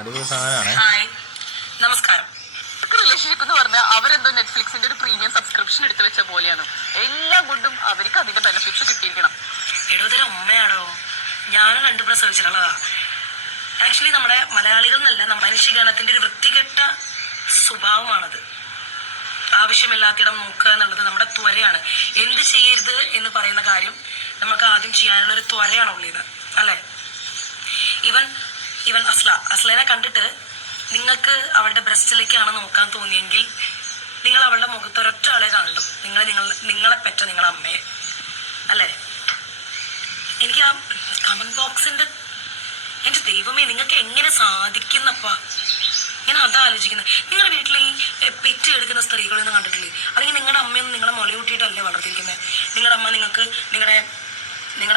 അടിപൊളി സാധനമാണ്. ഹായ്, നമസ്കാരം. റിലേഷൻഷിപ്പ് എന്ന് പറഞ്ഞാൽ അവരെന്തോ നെറ്റ്ഫ്ലിക്സിന്റെ ഒരു പ്രീമിയം സബ്സ്ക്രിപ്ഷൻ എടുത്തു വെച്ച പോലെയാണ്. എല്ലാം കൊണ്ടും അവർക്ക് അതിന്റെ ബെനിഫിറ്റ്സ് കിട്ടിയിരിക്കണം. എടോതൊരു ഉമ്മയാണോ? ഞാനും കണ്ടു പ്രസവിച്ചിട്ടുള്ളതാ. ആക്ച്വലി നമ്മുടെ മലയാളികൾ എന്നല്ല, മനുഷ്യഗണത്തിന്റെ ഒരു വൃത്തികെട്ട സ്വഭാവമാണത്. ആവശ്യമില്ലാത്തിടം നോക്കുക എന്നുള്ളത് നമ്മുടെ ത്വരയാണ്. എന്ത് ചെയ്യരുത് എന്ന് പറയുന്ന കാര്യം നമുക്ക് ആദ്യം ചെയ്യാനുള്ള ഒരു ത്വരയാണ് ഉള്ളത്, അല്ലേ? ഇവൻ അസ്ലേനെ കണ്ടിട്ട് നിങ്ങൾക്ക് അവളുടെ ബ്രസ്റ്റിലേക്കാണ് നോക്കാൻ തോന്നിയെങ്കിൽ നിങ്ങൾ അവളുടെ മുഖത്തൊരൊറ്റ ആളെ കണ്ടു, നിങ്ങളെ പെറ്റ നിങ്ങളെ അമ്മയെ, അല്ലേ? എനിക്ക് ആ കമന്റ് ബോക്സിന്റെ, എന്റെ ദൈവമേ, നിങ്ങൾക്ക് എങ്ങനെ സാധിക്കുന്നപ്പാ? ഞാൻ അതാ ആലോചിക്കുന്നത്. നിങ്ങളുടെ വീട്ടിൽ ഈ പെറ്റ് എടുക്കുന്ന സ്ത്രീകളൊന്നും കണ്ടിട്ടില്ലേ? അല്ലെങ്കിൽ നിങ്ങളുടെ അമ്മയൊന്നും നിങ്ങളെ മുലയൂട്ടിയിട്ടല്ലേ വളർത്തിയിരിക്കുന്നത്? നിങ്ങളുടെ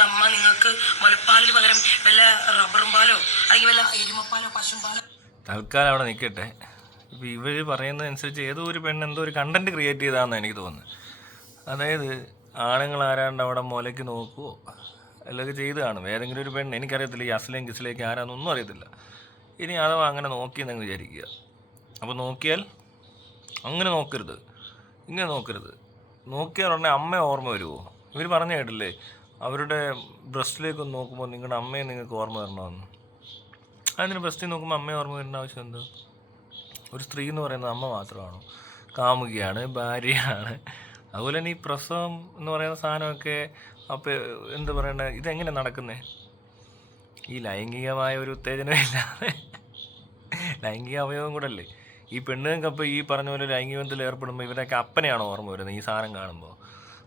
അമ്മ നിങ്ങൾക്ക് മുലപ്പാലിന് പകരം വല്ല റബ്ബറും പാലോ അല്ലെങ്കിൽ വല്ല എരുമപ്പാലോ പശുമ്പാലോ. തൽക്കാലം അവിടെ നിൽക്കട്ടെ. ഇപ്പം ഇവർ പറയുന്നതനുസരിച്ച് ഏതോ ഒരു പെണ്ണ് എന്തോ ഒരു കണ്ടന്റ് ക്രിയേറ്റ് ചെയ്താണെന്ന് എനിക്ക് തോന്നുന്നത്. അതായത് ആണുങ്ങൾ ആരാണ്ട് അവിടെ മുലയ്ക്ക് നോക്കുവോ അല്ലെങ്കിൽ ചെയ്ത് കാണും ഏതെങ്കിലും ഒരു പെണ്ണ്. എനിക്കറിയത്തില്ല ഈ അസ്ലേം കിസ്ലേക്ക് ആരാന്നൊന്നും അറിയത്തില്ല. ഇനി അഥവാ അങ്ങനെ നോക്കിയെന്ന് വിചാരിക്കുക. അപ്പോൾ നോക്കിയാൽ അങ്ങനെ നോക്കരുത്, ഇങ്ങനെ നോക്കരുത്. നോക്കിയാൽ ഉടനെ അമ്മ ഓർമ്മ വരുമോ? ഇവർ പറഞ്ഞു കേട്ടില്ലേ, അവരുടെ ബ്രസ്റ്റിലേക്ക് നോക്കുമ്പോൾ നിങ്ങളുടെ അമ്മയെ നിങ്ങൾക്ക് ഓർമ്മ വരണമെന്ന്. അതിന് ബ്രസ്റ്റിൽ നോക്കുമ്പോൾ അമ്മയെ ഓർമ്മ വരേണ്ട ആവശ്യം എന്താ? ഒരു സ്ത്രീ എന്ന് പറയുന്നത് അമ്മ മാത്രമാണോ? കാമുകിയാണ്, ഭാര്യയാണ്. അതുപോലെ തന്നെ ഈ പ്രസവം എന്ന് പറയുന്ന സാധനമൊക്കെ അപ്പോൾ എന്ത് പറയണ്ടേ, ഇതെങ്ങനെ നടക്കുന്നേ? ഈ ലൈംഗികമായ ഒരു ഉത്തേജനമില്ലാതെ ലൈംഗിക അവയവം കൂടെ അല്ലേ ഈ പെണ്ണുങ്ങൾക്കപ്പോൾ ഈ പറഞ്ഞ പോലെ ലൈംഗിക ബന്ധത്തിൽ ഏർപ്പെടുമ്പോൾ ഇവരൊക്കെ അപ്പനെയാണോ ഓർമ്മ വരുന്നത് ഈ സാധനം കാണുമ്പോൾ?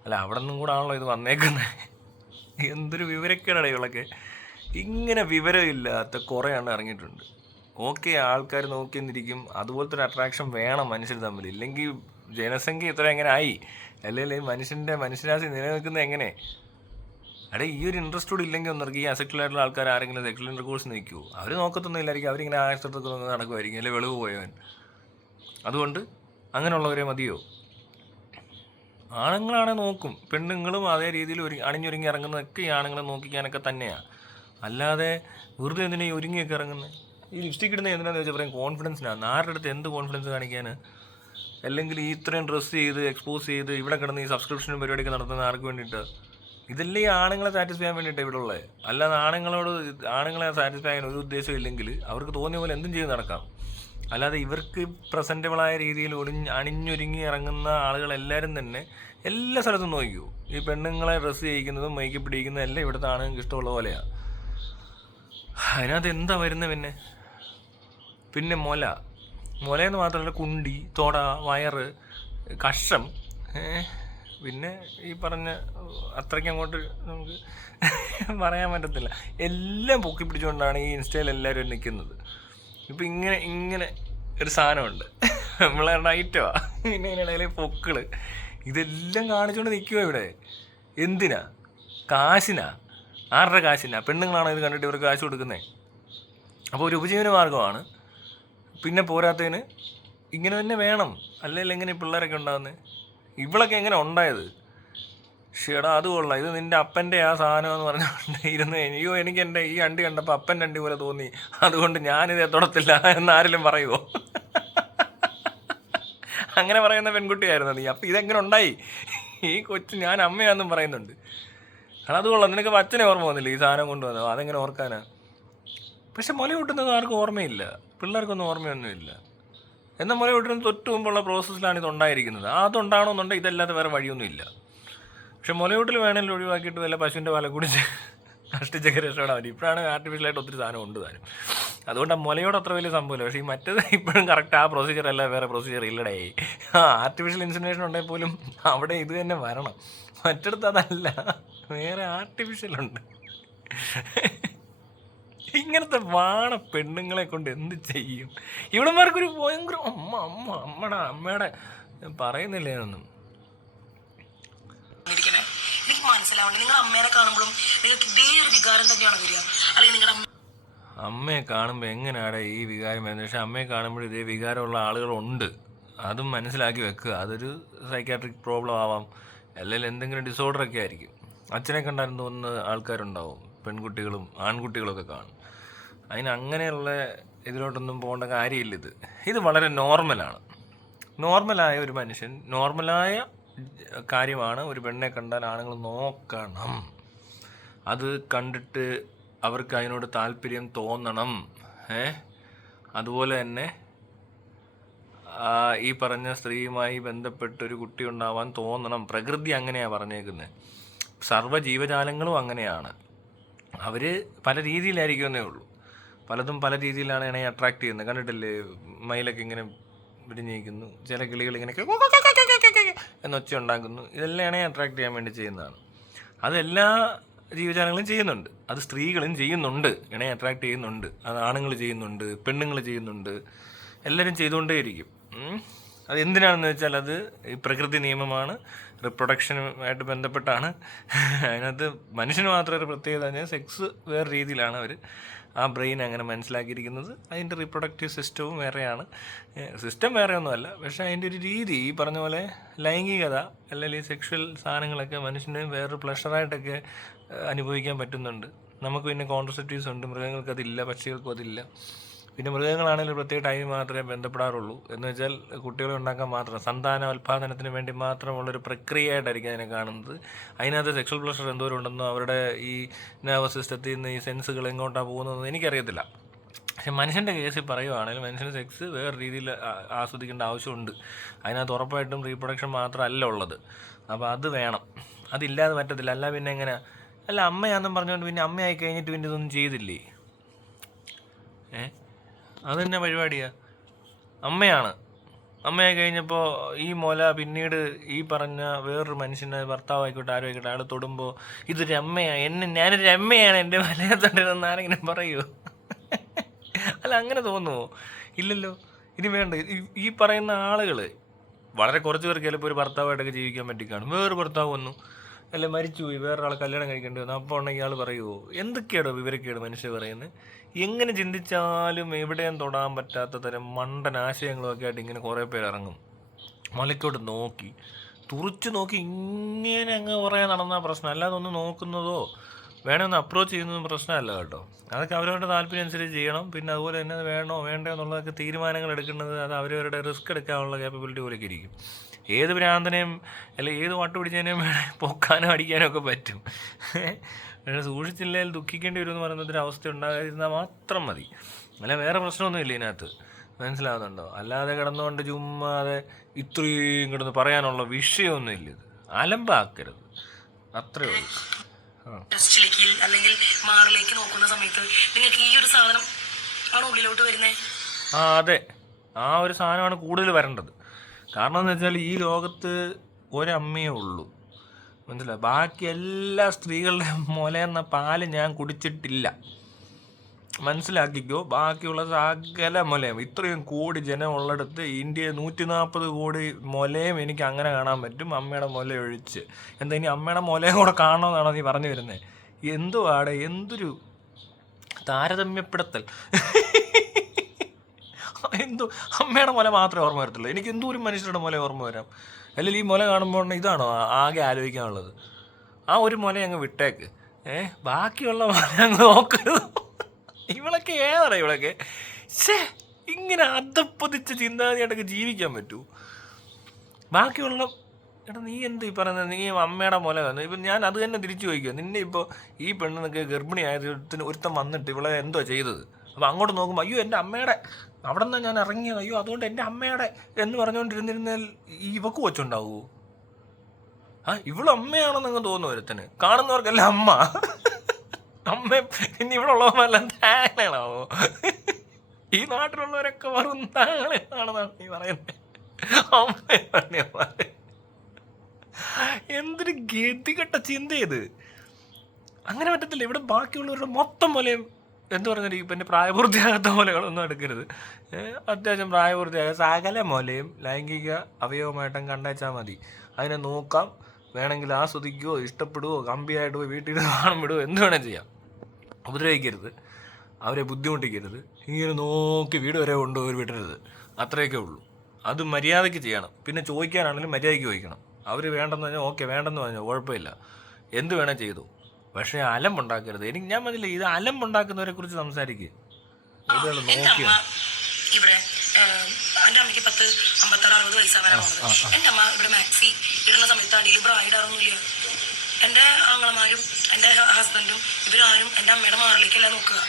അല്ല, അവിടെ നിന്നും കൂടെ ആണല്ലോ ഇത് വന്നേക്കുന്നത്. എന്തൊരു വിവരക്കേടാണ് ഇവളൊക്കെ. ഇങ്ങനെ വിവരമില്ലാത്ത കുറേ എണ്ണം ഇറങ്ങിയിട്ടുണ്ട്. ഓക്കെ, ആൾക്കാർ നോക്കി നിന്നിരിക്കും. അതുപോലത്തെ ഒരു അട്രാക്ഷൻ വേണം മനുഷ്യർ തമ്മിൽ. ഇല്ലെങ്കിൽ ജനസംഖ്യ ഇത്ര എങ്ങനെ ആയി? അല്ലെങ്കിൽ മനുഷ്യരാശി നിലനിൽക്കുന്നത് എങ്ങനെ? അവിടെ ഈ ഒരു ഇൻട്രസ്റ്റ് കൂടി ഇല്ലെങ്കിൽ ഒന്നർക്ക് ഈ അസെക്ച്വലായിട്ടുള്ള ആൾക്കാർ ആരെങ്കിലും സെക്ച്വൽ ഇൻ്റർകോഴ്സ് നിൽക്കുമോ? അവർ നോക്കത്തൊന്നും ഇല്ലായിരിക്കും. അവരിങ്ങനെ ആശ്രത്തൊക്കെ നടക്കുമായിരിക്കും, അല്ലെങ്കിൽ വെളിവ് പോയവൻ. അതുകൊണ്ട് അങ്ങനെയുള്ളവരെ മതിയോ? ആണുങ്ങളാണെ നോക്കും, പെണ്ണുങ്ങളും അതേ രീതിയിൽ അണിഞ്ഞൊരുങ്ങി ഇറങ്ങുന്നതൊക്കെ ഈ ആണുങ്ങളെ നോക്കിക്കാനൊക്കെ തന്നെയാണ്. അല്ലാതെ വെറുതെ എന്തിനാ ഈ ഒരുങ്ങിയൊക്കെ ഇറങ്ങുന്നത്? ഈ ലിപ്സ്റ്റിക് ഇടുന്നത് എന്തിനാന്ന് ചോദിച്ചാൽ പറയും കോൺഫിഡൻസിനാണ്. ആരുടെ അടുത്ത് എന്ത് കോൺഫിഡൻസ് കാണിക്കാൻ? അല്ലെങ്കിൽ ഈ ഇത്രയും ഡ്രസ്സ് ചെയ്ത് എക്സ്പോസ് ചെയ്ത് ഇവിടെ കിടന്ന് ഈ സബ്സ്ക്രിപ്ഷനും പരിപാടിയൊക്കെ നടത്തുന്ന ആർക്ക് വേണ്ടിയിട്ട്? ഇതെല്ലാം ഈ ആണുങ്ങളെ സാറ്റിസ്ഫൈ ചെയ്യാൻ വേണ്ടിയിട്ടാണ് ഇവിടെ ഉള്ളത്. അല്ലാതെ ആണുങ്ങളെ സാറ്റിസ്ഫൈ ചെയ്യാൻ ഒരു ഉദ്ദേശം ഇല്ലെങ്കിൽ അവർക്ക് തോന്നിയ പോലെ എന്തും ചെയ്ത് നടക്കാം. അല്ലാതെ ഇവർക്ക് പ്രസൻറ്റബിളായ രീതിയിൽ അണിഞ്ഞൊരുങ്ങി ഇറങ്ങുന്ന ആളുകളെല്ലാവരും തന്നെ എല്ലാ സ്ഥലത്തും നോക്കിക്കൂ. ഈ പെണ്ണുങ്ങളെ ഡ്രസ്സ് ചെയ്യിക്കുന്നതും മൈക്ക് പിടിക്കുന്നതും എല്ലാം ഇവിടുത്തെ ആണുങ്ങൾക്ക് ഇഷ്ടമുള്ള പോലെയാണ്. അതിനകത്ത് എന്താ വരുന്നത്? പിന്നെ മുലയെന്ന് മാത്രമല്ല, കുണ്ടി, തൊട, വയറ്, കഷം, പിന്നെ ഈ പറഞ്ഞ അത്രയ്ക്ക് അങ്ങോട്ട് നമുക്ക് പറയാൻ പറ്റത്തില്ല. എല്ലാം പൊക്കി പിടിച്ചുകൊണ്ടാണ് ഈ ഇൻസ്റ്റയിൽ എല്ലാവരും നിൽക്കുന്നത്. ഇപ്പം ഇങ്ങനെ ഒരു സാധനമുണ്ട്, നമ്മളെ ഐറ്റമാ. പിന്നെ ഇതിനിടയിൽ പൊക്കിള്, ഇതെല്ലാം കാണിച്ചുകൊണ്ട് നിൽക്കുക ഇവിടെ. എന്തിനാ? കാശിനാ? ആരുടെ കാശിനാ? പെണ്ണുങ്ങളാണോ ഇത് കണ്ടിട്ട് ഇവർക്ക് കാശ് കൊടുക്കുന്നത്? അപ്പോൾ ഒരു ഉപജീവന മാർഗമാണ്. പിന്നെ പോരാത്തതിന് ഇങ്ങനെ തന്നെ വേണം. അല്ലെങ്കിൽ എങ്ങനെ ഈ പിള്ളേരൊക്കെ ഉണ്ടാകുന്നത്? ഇവളൊക്കെ എങ്ങനെ ഉണ്ടായത്? ഷേടാ, അത് കൊള്ളാം, ഇത് നിൻ്റെ അപ്പൻ്റെ ആ സാധനം എന്ന് പറഞ്ഞുകൊണ്ട് ഇരുന്ന് അയ്യോ എനിക്ക് എൻ്റെ ഈ അണ്ടി കണ്ടപ്പോൾ അപ്പൻ്റെ അണ്ടി പോലെ തോന്നി, അതുകൊണ്ട് ഞാനിത് തൊടത്തില്ല എന്നാരെങ്കിലും പറയുമോ? അങ്ങനെ പറയുന്ന പെൺകുട്ടിയായിരുന്നു നീ. അപ്പം ഇതെങ്ങനെ ഉണ്ടായി? ഈ കൊച്ചു ഞാൻ അമ്മയാണെന്നും പറയുന്നുണ്ട്. അത് കൊള്ളാം, നിനക്ക് അച്ഛനെ ഓർമ്മ വന്നില്ല ഈ സാധനം കൊണ്ടുവന്നോ? അതെങ്ങനെ ഓർക്കാനാ? പക്ഷെ മുല കൂട്ടുന്നത് ആർക്കും ഓർമ്മയില്ല, പിള്ളേർക്കൊന്നും ഓർമ്മയൊന്നുമില്ല. എന്നാൽ മുല കൂട്ടുന്നത് തൊട്ട് മുമ്പുള്ള പ്രോസസ്സിലാണ് ഇത് ഉണ്ടായിരിക്കുന്നത്. അതുണ്ടാകണമെന്നുണ്ടെങ്കിൽ ഇതല്ലാതെ വേറെ വഴിയൊന്നുമില്ല. പക്ഷെ മുലയൂട്ടിൽ വേണമെങ്കിലും ഒഴിവാക്കിയിട്ട് വല്ല പശുവിൻ്റെ പാല കുടിച്ച് കഷ്ടിച്ചൊക്കെ രക്ഷപ്പെടാൻ പറ്റും. ഇപ്പോഴാണ് ആർട്ടിഫിഷ്യലായിട്ട് ഒത്തിരി സാധനം ഉണ്ട് താനും. അതുകൊണ്ട് ആ മുലയോട് അത്ര വലിയ സംഭവമില്ല. പക്ഷേ ഈ മറ്റേത് ഇപ്പോഴും കറക്റ്റ് ആ പ്രൊസീജിയർ അല്ല, വേറെ പ്രൊസീജിയർ ഇല്ലടേ. ആർട്ടിഫിഷ്യൽ ഇൻസിനേഷൻ ഉണ്ടെങ്കിൽ പോലും അവിടെ ഇത് തന്നെ വരണം. മറ്റടുത്ത് അതല്ല, വേറെ ആർട്ടിഫിഷ്യലുണ്ട്. ഇങ്ങനത്തെ വാണ പെണ്ണുങ്ങളെ കൊണ്ട് എന്ത് ചെയ്യും? ഇവിടെമാർക്കൊരു ഭയങ്കര അമ്മയുടെ പറയുന്നില്ലേ ഒന്നും. എനിക്ക് മനസ്സിലാവുന്നത് നിങ്ങൾ അമ്മേനെ കാണുമ്പോഴും നിങ്ങൾക്ക് ഇതേ ഒരു വികാരം തന്നെയാണ് വരിക, അല്ലെങ്കിൽ നിങ്ങളുടെ അമ്മയെ കാണുമ്പോൾ എങ്ങനെയാണ് ഈ വികാരം വരുന്നത്? പക്ഷേ അമ്മയെ കാണുമ്പോൾ ഇതേ വികാരമുള്ള ആളുകളുണ്ട്, അതും മനസ്സിലാക്കി വെക്കുക. അതൊരു സൈക്കാട്രിക് പ്രോബ്ലം ആവാം, അല്ലെങ്കിൽ എന്തെങ്കിലും ഡിസോർഡറൊക്കെ ആയിരിക്കും. അച്ഛനെ കണ്ടാലും തോന്നുന്ന ആൾക്കാരുണ്ടാവും, പെൺകുട്ടികളും ആൺകുട്ടികളൊക്കെ കാണും. അതിന് അങ്ങനെയുള്ള ഇതിലോട്ടൊന്നും പോകേണ്ട കാര്യമില്ല. ഇത് വളരെ നോർമലാണ്. നോർമലായ ഒരു മനുഷ്യൻ, നോർമലായ കാര്യമാണ് ഒരു പെണ്ണെ കണ്ടാൽ ആണുങ്ങൾ നോക്കണം. അത് കണ്ടിട്ട് അവർക്ക് അതിനോട് താല്പര്യം തോന്നണം. അതുപോലെ തന്നെ ഈ പറഞ്ഞ സ്ത്രീയുമായി ബന്ധപ്പെട്ടൊരു കുട്ടി ഉണ്ടാവാൻ തോന്നണം. പ്രകൃതി അങ്ങനെയാണ് പറഞ്ഞേക്കുന്നത്. സർവ്വ ജീവജാലങ്ങളും അങ്ങനെയാണ്. അവർ പല രീതിയിലായിരിക്കുമെന്നേ ഉള്ളൂ. പലതും പല രീതിയിലാണ് ഇണയെ അട്രാക്ട് ചെയ്യുന്നത്. കണ്ടിട്ടില്ലേ, മയിലൊക്കെ ഇങ്ങനെ വിരിഞ്ഞിരിക്കുന്നു, ചില കിളികൾ ഇങ്ങനെ എന്നൊച്ച ഉണ്ടാക്കുന്നു. ഇതെല്ലാം ഇണയെ അട്രാക്ട് ചെയ്യാൻ വേണ്ടി ചെയ്യുന്നതാണ്. അതെല്ലാ ജീവജാലങ്ങളും ചെയ്യുന്നുണ്ട്. അത് സ്ത്രീകളും ചെയ്യുന്നുണ്ട്, ഇണയെ അട്രാക്ട് ചെയ്യുന്നുണ്ട്. അത് ആണുങ്ങൾ ചെയ്യുന്നുണ്ട്, പെണ്ണുങ്ങൾ ചെയ്യുന്നുണ്ട്, എല്ലാവരും ചെയ്തുകൊണ്ടേയിരിക്കും. അത് എന്തിനാണെന്ന് വെച്ചാൽ അത് ഈ പ്രകൃതി നിയമമാണ്, റിപ്രൊഡക്ഷനുമായിട്ട് ബന്ധപ്പെട്ടാണ്. അതിനകത്ത് മനുഷ്യന് മാത്രം ഒരു പ്രത്യേകത പറഞ്ഞാൽ സെക്സ് വേറെ രീതിയിലാണ് അവർ ആ ബ്രെയിൻ അങ്ങനെ മനസ്സിലാക്കിയിരിക്കുന്നത്. അതിൻ്റെ റീപ്രൊഡക്റ്റീവ് സിസ്റ്റവും വേറെയാണ്. സിസ്റ്റം വേറെ ഒന്നുമല്ല, പക്ഷേ അതിൻ്റെ ഒരു രീതി ഈ പറഞ്ഞ പോലെ ലൈംഗികത അല്ലെങ്കിൽ സെക്ഷൽ സാധനങ്ങളൊക്കെ മനുഷ്യന് വേറൊരു പ്ലഷറായിട്ടൊക്കെ അനുഭവിക്കാൻ പറ്റുന്നുണ്ട്. നമുക്ക് പിന്നെ കോൺട്രസെപ്റ്റീവ്സ് ഉണ്ട്, മൃഗങ്ങൾക്ക് അതില്ല, പക്ഷികൾക്കും അതില്ല. പിന്നെ മൃഗങ്ങളാണെങ്കിൽ പ്രത്യേക ടൈം മാത്രമേ ബന്ധപ്പെടാറുള്ളൂ. എന്ന് വെച്ചാൽ കുട്ടികളെ ഉണ്ടാക്കാൻ മാത്രം, സന്താനോൽപാദനത്തിന് വേണ്ടി മാത്രമുള്ളൊരു പ്രക്രിയയായിട്ടായിരിക്കും അതിനെ കാണുന്നത്. അതിനകത്ത് സെക്ഷൽ പ്ലഷർ എന്തോരം ഉണ്ടെന്നോ അവരുടെ ഈ നെർവസ് സിസ്റ്റത്തിൽ നിന്ന് ഈ സെൻസുകൾ എങ്ങോട്ടാണ് പോകുന്നതെന്ന് എനിക്കറിയത്തില്ല. പക്ഷെ മനുഷ്യൻ്റെ കേസിൽ പറയുവാണെങ്കിൽ മനുഷ്യന് സെക്സ് വേറെ രീതിയിൽ ആസ്വദിക്കേണ്ട ആവശ്യമുണ്ട്. അതിനകത്ത് ഉറപ്പായിട്ടും റീപ്രൊഡക്ഷൻ മാത്രമല്ല ഉള്ളത്. അപ്പോൾ അത് വേണം, അതില്ലാതെ പറ്റത്തില്ല. അല്ല പിന്നെ എങ്ങനെ? അല്ല അമ്മയാണെന്നും പറഞ്ഞുകൊണ്ട് പിന്നെ അമ്മയായി കഴിഞ്ഞിട്ട് പിന്നെ ഇതൊന്നും ചെയ്തില്ലേ? അതെന്നെ പരിപാടിയാണ്. അമ്മയാണ്, അമ്മയായി കഴിഞ്ഞപ്പോൾ ഈ മുല പിന്നീട് ഈ പറഞ്ഞ വേറൊരു മനുഷ്യനെ, ഭർത്താവായിക്കോട്ടെ ആരും ആയിക്കോട്ടെ, അയാൾ തൊടുമ്പോൾ ഇതൊരു അമ്മയാണ്, ഞാനൊരു അമ്മയാണ് എൻ്റെ മലയെ തൊണ്ടിരുന്ന ആരെങ്കിലും പറയുമോ? അല്ല അങ്ങനെ തോന്നുമോ? ഇല്ലല്ലോ. ഇനി വേണ്ട, ഈ പറയുന്ന ആളുകൾ വളരെ കുറച്ച് പേർക്ക് ചിലപ്പോൾ ഒരു ഭർത്താവായിട്ടൊക്കെ ജീവിക്കാൻ പറ്റി കാണും. വേറൊരു ഭർത്താവ് വന്നു, അല്ലെ മരിച്ചുപോയി, വേറൊരാളെ കല്യാണം കഴിക്കേണ്ടി വന്നു. അപ്പോൾ ഉണ്ടെങ്കിൽ ഇയാൾ പറയുമോ? എന്തൊക്കെയാണോ വിവരക്കേട് മനുഷ്യർ പറയുന്നത്? എങ്ങനെ ചിന്തിച്ചാലും എവിടെയും തൊടാൻ പറ്റാത്ത തരം മണ്ടൻ ആശയങ്ങളൊക്കെ ആയിട്ട് ഇങ്ങനെ കുറേ പേര് ഇറങ്ങും. മലയ്ക്കോട്ട് നോക്കി തുറിച്ച് നോക്കി ഇങ്ങനെ അങ്ങ് കുറേ നടന്നാൽ പ്രശ്നം. അല്ലാതെ ഒന്ന് നോക്കുന്നതോ വേണേ ഒന്ന് അപ്രോച്ച് ചെയ്യുന്നതും പ്രശ്നമല്ല കേട്ടോ. അതൊക്കെ അവരവരുടെ താല്പര്യം അനുസരിച്ച് ചെയ്യണം. പിന്നെ അതുപോലെ തന്നെ അത് വേണോ വേണ്ടോ എന്നുള്ളതൊക്കെ തീരുമാനങ്ങൾ എടുക്കുന്നത് അത് അവരവരുടെ റിസ്ക് എടുക്കാനുള്ള കേപ്പബിലിറ്റി പോലെയൊക്കെ ഇരിക്കും. ഏത് ഭ്രാന്തനെയും അല്ലെങ്കിൽ ഏത് വട്ട് പിടിച്ചതിനെയും വേണേൽ പൊക്കാനോ അടിക്കാനോ ഒക്കെ പറ്റും. പക്ഷേ സൂക്ഷിച്ചില്ലെങ്കിൽ ദുഃഖിക്കേണ്ടി വരുമെന്ന് പറയുന്നതൊരു അവസ്ഥ ഉണ്ടാകാതിരുന്നാൽ മാത്രം മതി. അല്ല വേറെ പ്രശ്നമൊന്നുമില്ല ഇതിനകത്ത്, മനസ്സിലാവുന്നുണ്ടോ? അല്ലാതെ കിടന്നുകൊണ്ട് ചുമ്മാതെ ഇത്രയും കിടന്ന് പറയാനുള്ള വിഷയമൊന്നുമില്ല. ഇത് അലമ്പാക്കരുത്, അത്രേ ഉള്ളൂ. ടെസ്റ്റിലേക്ക് അല്ലെങ്കിൽ മാറിലേക്ക് നോക്കുന്ന സമയത്ത് നിങ്ങൾക്ക് ഈ ഒരു സാധനം ആണ് ഉള്ളിലോട്ട് വരുന്നത്. അതെ, ആ ഒരു സാധനമാണ് കൂടുതൽ വരേണ്ടത്. കാരണം എന്ന് വെച്ചാൽ ഈ ലോകത്ത് ഒരമ്മയേ ഉള്ളൂ, മനസ്സിലായി? ബാക്കി എല്ലാ സ്ത്രീകളുടെ മുലയെന്ന പാല് ഞാൻ കുടിച്ചിട്ടില്ല, മനസ്സിലാക്കിക്കോ. ബാക്കിയുള്ള സകല മുലയും, ഇത്രയും കോടി ജനം ഉള്ളിടത്ത് ഇന്ത്യയിൽ 140 കോടി മുലയും എനിക്ക് അങ്ങനെ കാണാൻ പറ്റും, അമ്മയുടെ മുല ഒഴിച്ച്. എന്താ ഇനി അമ്മയുടെ മുലയും കൂടെ കാണണമെന്നാണോ നീ പറഞ്ഞു വരുന്നത്? എന്തുവാടെ, എന്തൊരു താരതമ്യപ്പെടുത്തൽ! എന്തോ അമ്മയുടെ മുല മാത്രമേ ഓർമ്മ വരത്തുള്ളൂ. എനിക്ക് എന്തോരം മനുഷ്യരുടെ മുല ഓർമ്മ വരാം. അല്ലെങ്കിൽ ഈ മുല കാണുമ്പോൾ ഇതാണോ ആകെ ആലോചിക്കാനുള്ളത്? ആ ഒരു മുല അങ്ങ് വിട്ടേക്ക്, ബാക്കിയുള്ള മുല അങ്ങ് നോക്കരുത്. ഇവളൊക്കെ ഏതാണ് ഇവളൊക്കെ? ഇങ്ങനെ അധപ്പതിച്ച ചിന്താഗതിയായിട്ടൊക്കെ ജീവിക്കാൻ പറ്റൂ? ബാക്കിയുള്ള എടാ നീ എന്ത് ഈ പറയുന്നത്? നീ അമ്മയുടെ മുല വന്നു. ഇപ്പം ഞാൻ അത് തന്നെ തിരിച്ചു ചോദിക്കുക. നിന്നെ ഇപ്പോൾ ഈ പെണ്ണിനൊക്കെ ഗർഭിണിയായത് ഒരുത്തം വന്നിട്ട് ഇവളെ എന്തോ ചെയ്തത്? അപ്പോൾ അങ്ങോട്ട് നോക്കുമ്പോൾ അയ്യോ എൻ്റെ അമ്മയുടെ അവിടെ നിന്നാണ് ഞാൻ ഇറങ്ങിയത്, അയ്യോ അതുകൊണ്ട് എൻ്റെ അമ്മയുടെ എന്ന് പറഞ്ഞുകൊണ്ടിരുന്നിരുന്നാൽ ഇവക്ക് കൊച്ചുണ്ടാവുമോ? ഇവളും അമ്മയാണെന്നങ്ങ് തോന്നുന്നു ഒരുത്തന്. കാണുന്നവർക്കെല്ലാം അമ്മ അമ്മ. പിന്നെ ഇവിടെ ഉള്ളവരെല്ലാം താങ്കളാണോ? ഈ നാട്ടിലുള്ളവരൊക്കെ വെറും താങ്കളാണെന്നാണ് നീ പറയുന്നത്. അമ്മ എന്തൊരു ഗതികെട്ട ചിന്ത ഇത്! അങ്ങനെ പറ്റത്തില്ല. ഇവിടെ ബാക്കിയുള്ളവരുടെ മൊത്തം മുലയും എന്ത് പറഞ്ഞാൽ ഇപ്പം എൻ്റെ പ്രായപൂർത്തിയാകാത്ത മുലകളൊന്നും എടുക്കരുത്. അത്യാവശ്യം പ്രായപൂർത്തിയായ സകല മുലയും ലൈംഗിക അവയവമായിട്ടും കണ്ടേച്ചാൽ മതി. അതിനെ നോക്കാം, വേണമെങ്കിൽ ആസ്വദിക്കുകയോ ഇഷ്ടപ്പെടുകയോ കമ്പിയായിട്ട് പോയി വീട്ടിൽ കാണാൻ വിടുകയോ എന്ത് വേണേൽ ചെയ്യാം. ഉപദ്രവിക്കരുത്, അവരെ ബുദ്ധിമുട്ടിക്കരുത്, ഇങ്ങനെ നോക്കി വീട് വരെ കൊണ്ടുപോയി വിടരുത്. അത്രയൊക്കെ ഉള്ളൂ. അത് മര്യാദയ്ക്ക് ചെയ്യണം. പിന്നെ ചോദിക്കാനാണെങ്കിലും മര്യാദയ്ക്ക് ചോദിക്കണം. അവർ വേണ്ടെന്ന് പറഞ്ഞാൽ ഓക്കെ, വേണ്ടെന്ന് പറഞ്ഞാൽ കുഴപ്പമില്ല, എന്ത് വേണേൽ ചെയ്തു. പക്ഷേ അലമ്പുണ്ടാക്കരുത്. ഞാൻ പറഞ്ഞില്ല, ഇത് അലമ്പുണ്ടാക്കുന്നവരെ കുറിച്ച് സംസാരിക്കുക. ഇതുകൾ എന്റെ നോക്കിയോ? അമ്മ ഇവിടെ എന്റെ അമ്മയ്ക്ക് 56-60 വയസ്സാവാനാണ് പോകുന്നത്. എന്റെ അമ്മ ഇവിടെ മാക്സി ഇടുന്ന സമയത്ത് അടിയിൽ ബ്രായിടാറൊന്നുമില്ല. എന്റെ ആങ്ങളമാരും എന്റെ ഹസ്ബൻഡും ഇവരാരും എന്റെ അമ്മയുടെ മാറിലേക്കല്ല നോക്കുക.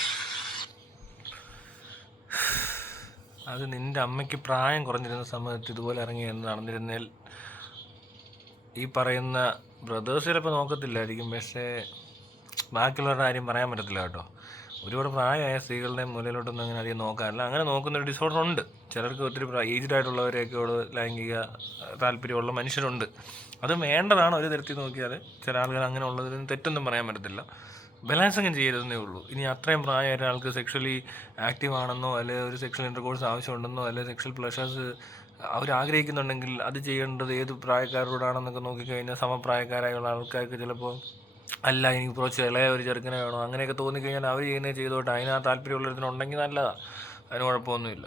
അത് നിൻ്റെ അമ്മയ്ക്ക് പ്രായം കുറഞ്ഞിരുന്ന സമയത്ത് ഇതുപോലെ ഇറങ്ങി എന്ന് നടന്നിരുന്നേൽ ഈ പറയുന്ന ബ്രദേഴ്സ് ചിലപ്പോൾ നോക്കത്തില്ലായിരിക്കും, പക്ഷേ ബാക്കിയുള്ളവരുടെ കാര്യം പറയാൻ പറ്റത്തില്ല കേട്ടോ. ഒരുപാട് പ്രായമായ സ്ത്രീകളുടെ മുലയിലോട്ടൊന്നും അങ്ങനെ അധികം നോക്കാറില്ല. അങ്ങനെ നോക്കുന്നൊരു ഡിസോർഡർ ഉണ്ട്. ചിലർക്ക് ഒത്തിരി ഏജ്ഡ് ആയിട്ടുള്ളവരെയൊക്കെയോട് ലൈംഗിക താല്പര്യമുള്ള മനുഷ്യരുണ്ട്. അത് വേണ്ടതാണ് ഒരു തരത്തിൽ നോക്കിയാൽ. ചില ആളുകൾ അങ്ങനെ ഉള്ളതിന് തെറ്റൊന്നും പറയാൻ പറ്റത്തില്ല. ബാലൻസ് അങ്ങനെ ചെയ്യരുതെന്നേ ഉള്ളൂ. ഇനി അത്രയും പ്രായമായ ഒരാൾക്ക് സെക്ഷലി ആക്റ്റീവ് ആണെന്നോ അല്ലെങ്കിൽ ഒരു സെക്ഷൽ ഇൻ്റർകോഴ്സ് ആവശ്യമുണ്ടെന്നോ അല്ലെങ്കിൽ സെക്ഷൽ പ്ലഷേഴ്സ് അവർ ആഗ്രഹിക്കുന്നുണ്ടെങ്കിൽ അത് ചെയ്യേണ്ടത് ഏത് പ്രായക്കാരോടാണെന്നൊക്കെ നോക്കിക്കഴിഞ്ഞാൽ സമപ്രായക്കാരായുള്ള ആൾക്കാർക്ക് ചിലപ്പോൾ അല്ല എനിക്ക് കുറച്ച് ഇളയ ഒരു ചെറുക്കനെ വേണോ അങ്ങനെയൊക്കെ തോന്നിക്കഴിഞ്ഞാൽ അവർ ചെയ്യുന്നത് ചെയ്തോട്ടെ. അതിന് ആ താല്പര്യമുള്ളതിനുണ്ടെങ്കിൽ നല്ലതാണ്, അതിന് കുഴപ്പമൊന്നുമില്ല.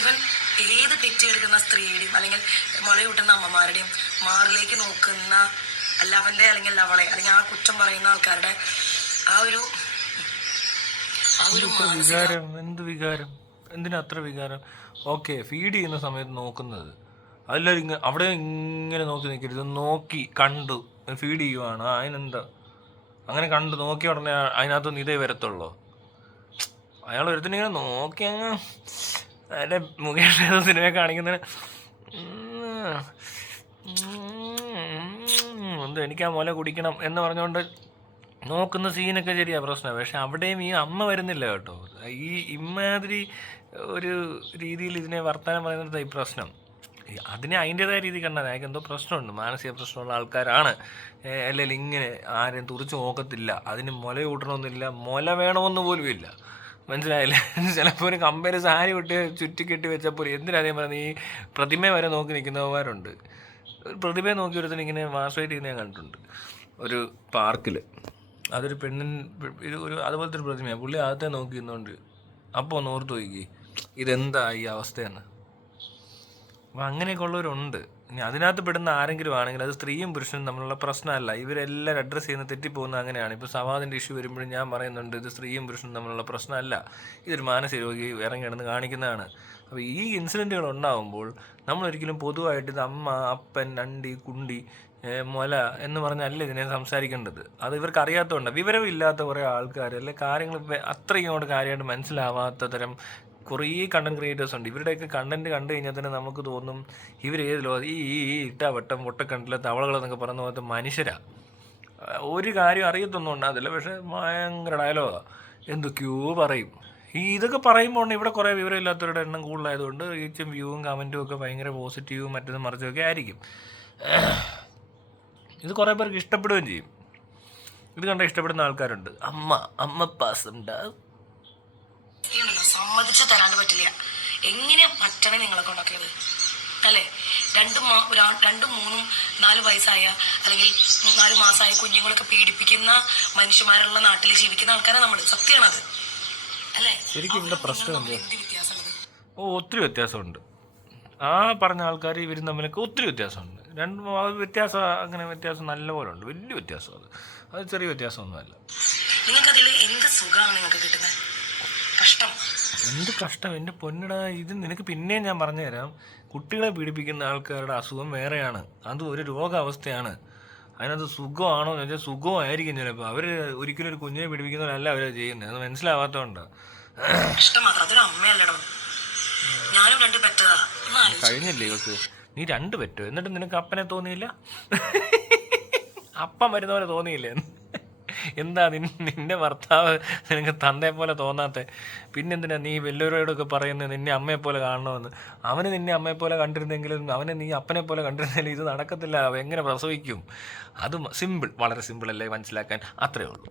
ഇവൻ ഏത് പെറ്റിയെടുക്കുന്ന സ്ത്രീയുടെയും അല്ലെങ്കിൽ മുലയൂട്ടുന്ന അമ്മമാരുടെയും മാറിലേക്ക് നോക്കുന്ന അല്ല അവന്റെ അല്ലെങ്കിൽ അവളെ അല്ലെങ്കിൽ ആ കുറ്റം പറയുന്ന ആൾക്കാരുടെ ആ ഒരു വികാരം, എന്ത് വികാരം, എന്തിനാ അത്ര വികാരം? ഓക്കെ, ഫീഡ് ചെയ്യുന്ന സമയത്ത് നോക്കുന്നത് അതെല്ലാവരും അവിടെ ഇങ്ങനെ നോക്കി നിൽക്കരുത്. നോക്കി കണ്ടു ഫീഡ് ചെയ്യുവാണ്, അതിനെന്താ അങ്ങനെ കണ്ടു നോക്കിയ ഉടനെ അതിനകത്തൊന്നും ഇതേ വരത്തുള്ളൂ. അയാൾ ഒരുത്തിനിങ്ങനെ നോക്കി അങ്ങ് അതിൻ്റെ മുഖേഷ് സിനിമ കാണിക്കുന്നതിന് എന്ത് എനിക്ക് ആ മുല കുടിക്കണം എന്ന് പറഞ്ഞുകൊണ്ട് നോക്കുന്ന സീനൊക്കെ ശരിയാണ് പ്രശ്നം. പക്ഷെ അവിടെയും ഈ അമ്മ വരുന്നില്ല കേട്ടോ. ഈ ഇമ്മാതിരി ഒരു രീതിയിൽ ഇതിനെ വർത്തമാനം പറയുന്നത് ഈ പ്രശ്നം. അതിനെ അതിൻ്റെതായ രീതി കണ്ടാൽ അയാൾക്ക് എന്തോ പ്രശ്നമുണ്ട്, മാനസിക പ്രശ്നമുള്ള ആൾക്കാരാണ്. അല്ലെങ്കിൽ ഇങ്ങനെ ആരെയും തുറച്ച് നോക്കത്തില്ല, അതിന് മുല കൂട്ടണമെന്നില്ല, മുല വേണമെന്ന് പോലും ഇല്ല. മനസ്സിലായില്ലേ? ചിലപ്പോൾ ഒരു കമ്പനി സാരി വിട്ട് ചുറ്റിക്കെട്ടി വെച്ചപ്പോൾ എന്തിനധികം പറഞ്ഞ ഈ പ്രതിമ വരെ നോക്കി നിൽക്കുന്നവന്മാരുണ്ട്. പ്രതിമയെ നോക്കി ഒരുത്തിന് ഇങ്ങനെ മാസ്വേറ്റ് ചെയ്യുന്ന ഞാൻ കണ്ടിട്ടുണ്ട് ഒരു പാർക്കിൽ. അതൊരു ഇത് ഒരു അതുപോലത്തെ ഒരു പ്രതിമയാണ്. പുള്ളി അകത്തെ നോക്കി നിന്നുകൊണ്ട് അപ്പോൾ ഒന്ന് ഓർത്ത് നോക്കി ഇതെന്താ ഈ അവസ്ഥയെന്ന്. അപ്പോൾ അങ്ങനെയൊക്കെ ഉള്ളവരുണ്ട്. ഇനി അതിനകത്ത് പെടുന്ന ആരെങ്കിലും ആണെങ്കിൽ അത് സ്ത്രീയും പുരുഷനും തമ്മിലുള്ള പ്രശ്നമല്ല. ഇവരെല്ലാവരും അഡ്രസ്സ് ചെയ്യുന്ന തെറ്റിപ്പോകുന്നത് അങ്ങനെയാണ്. ഇപ്പോൾ സവാദിൻ്റെ ഇഷ്യൂ വരുമ്പോഴും ഞാൻ പറയുന്നുണ്ട് ഇത് സ്ത്രീയും പുരുഷനും തമ്മിലുള്ള പ്രശ്നമല്ല, ഇതൊരു മാനസിക രോഗി ഇറങ്ങി കിടന്ന് കാണിക്കുന്നതാണ്. അപ്പോൾ ഈ ഇൻസിഡൻറ്റുകൾ ഉണ്ടാകുമ്പോൾ നമ്മളൊരിക്കലും പൊതുവായിട്ട് ഇത് അമ്മ, അപ്പൻ, അണ്ടി, കുണ്ടി, മുല എന്ന് പറഞ്ഞല്ല ഇതിനെ സംസാരിക്കേണ്ടത്. അത് ഇവർക്ക് അറിയാത്തതുകൊണ്ട് വിവരമില്ലാത്ത കുറേ ആൾക്കാർ അല്ലെ കാര്യങ്ങൾ അത്രയും അങ്ങോട്ട് കാര്യമായിട്ട് മനസ്സിലാവാത്ത തരം കുറേ കണ്ടന്റ് ക്രിയേറ്റേഴ്സ് ഉണ്ട്. ഇവരുടെയൊക്കെ കണ്ടന്റ് കണ്ടു കഴിഞ്ഞാൽ തന്നെ നമുക്ക് തോന്നും ഇവരേതിലോ ഈ ഇട്ടാ വട്ടം പൊട്ടക്കണ്ടിലെ തവളകളെന്നൊക്കെ പറയുന്ന പോലത്തെ മനുഷ്യരാണ്. ഒരു കാര്യം അറിയത്തൊന്നും ഉണ്ടാകത്തില്ല, പക്ഷേ ഭയങ്കര ഡയലോഗാണ്, എന്തൊക്കെയോ പറയും. ഇതൊക്കെ പറയുമ്പോൾ ഇവിടെ കുറേ വിവരമില്ലാത്തവരുടെ എണ്ണം കൂടുതലായതുകൊണ്ട് ഈച്ചും വ്യൂവും കമൻറ്റും ഒക്കെ ഭയങ്കര പോസിറ്റീവും മറ്റതും മറിച്ചൊക്കെ ആയിരിക്കും. ഇത് കുറേ പേർക്ക് ഇഷ്ടപ്പെടുകയും ചെയ്യും. ഇത് കണ്ട ഇഷ്ടപ്പെടുന്ന ആൾക്കാരുണ്ട്. അമ്മ പാസുണ്ടാവും സമ്മതിച്ചു തരാൻ പറ്റില്ല. എങ്ങനെയാ പറ്റണേ നിങ്ങളെ കൊണ്ടൊക്കെയത് അല്ലേ? 2, 3, 4 വയസ്സായ അല്ലെങ്കിൽ 4 മാസമായ കുഞ്ഞുങ്ങളൊക്കെ പീഡിപ്പിക്കുന്ന മനുഷ്യന്മാരുള്ള നാട്ടിൽ ജീവിക്കുന്ന ആൾക്കാരാണ് നമ്മൾ. സത്യമാണത് അല്ലേ? ശരിക്കും ഇവിടെ പ്രശ്നം എന്ത് വ്യത്യാസമുള്ളത്? ഒത്തിരി വ്യത്യാസമുണ്ട്. ആ പറഞ്ഞ ആൾക്കാർ ഇവരും തമ്മിലൊക്കെ ഒത്തിരി വ്യത്യാസമുണ്ട്. വ്യത്യാസം നല്ലപോലെ ഉണ്ട്, വലിയ വ്യത്യാസം. അത് ചെറിയ വ്യത്യാസമൊന്നുമല്ല. നിങ്ങൾക്കതിൽ എന്ത് സുഖമാണ് നിങ്ങൾക്ക് കിട്ടുന്നത്? കഷ്ടം, എന്ത് കഷ്ടം എൻ്റെ പൊന്നിടാ. ഇത് നിനക്ക് പിന്നെയും ഞാൻ പറഞ്ഞു തരാം. കുട്ടികളെ പീഡിപ്പിക്കുന്ന ആൾക്കാരുടെ അസുഖം വേറെയാണ്, അത് ഒരു രോഗാവസ്ഥയാണ്. അതിനകത്ത് സുഖമാണോ എന്ന് വെച്ചാൽ സുഖമായിരിക്കും ചിലപ്പോൾ. അവർ ഒരിക്കലും ഒരു കുഞ്ഞിനെ പീഡിപ്പിക്കുന്നവരല്ല അവരത് ചെയ്യുന്നത്, അത് മനസ്സിലാവാത്തതുകൊണ്ടാണ്. കഷ്ടം മാത്രം. അതൊരു അമ്മയല്ലടോ, ഞാനും 2 പെറ്റതാ. കഴിഞ്ഞില്ലേ ഇവർക്ക്? നീ 2 പെറ്റോ, എന്നിട്ട് നിനക്ക് അപ്പനെ തോന്നിയില്ല? അപ്പം വരുന്ന പോലെ തോന്നിയില്ലേ? എന്താ നിന്റെ ഭർത്താവ് നിനക്ക് തന്തയെ പോലെ തോന്നാത്ത? പിന്നെന്തിനാ നീ വല്ലവരോടൊക്കെ പറയുന്നത് നിന്നെ അമ്മയെപ്പോലെ കാണണമെന്ന്? അവന് നിന്നെ അമ്മയെപ്പോലെ കണ്ടിരുന്നെങ്കിലും അവനെ നീ അപ്പനെ പോലെ കണ്ടിരുന്നെങ്കിലും ഇത് നടക്കത്തില്ല. അവ എങ്ങനെ പ്രസവിക്കും? അത് സിമ്പിൾ, വളരെ സിമ്പിളല്ലേ മനസ്സിലാക്കാൻ, അത്രയേ ഉള്ളൂ.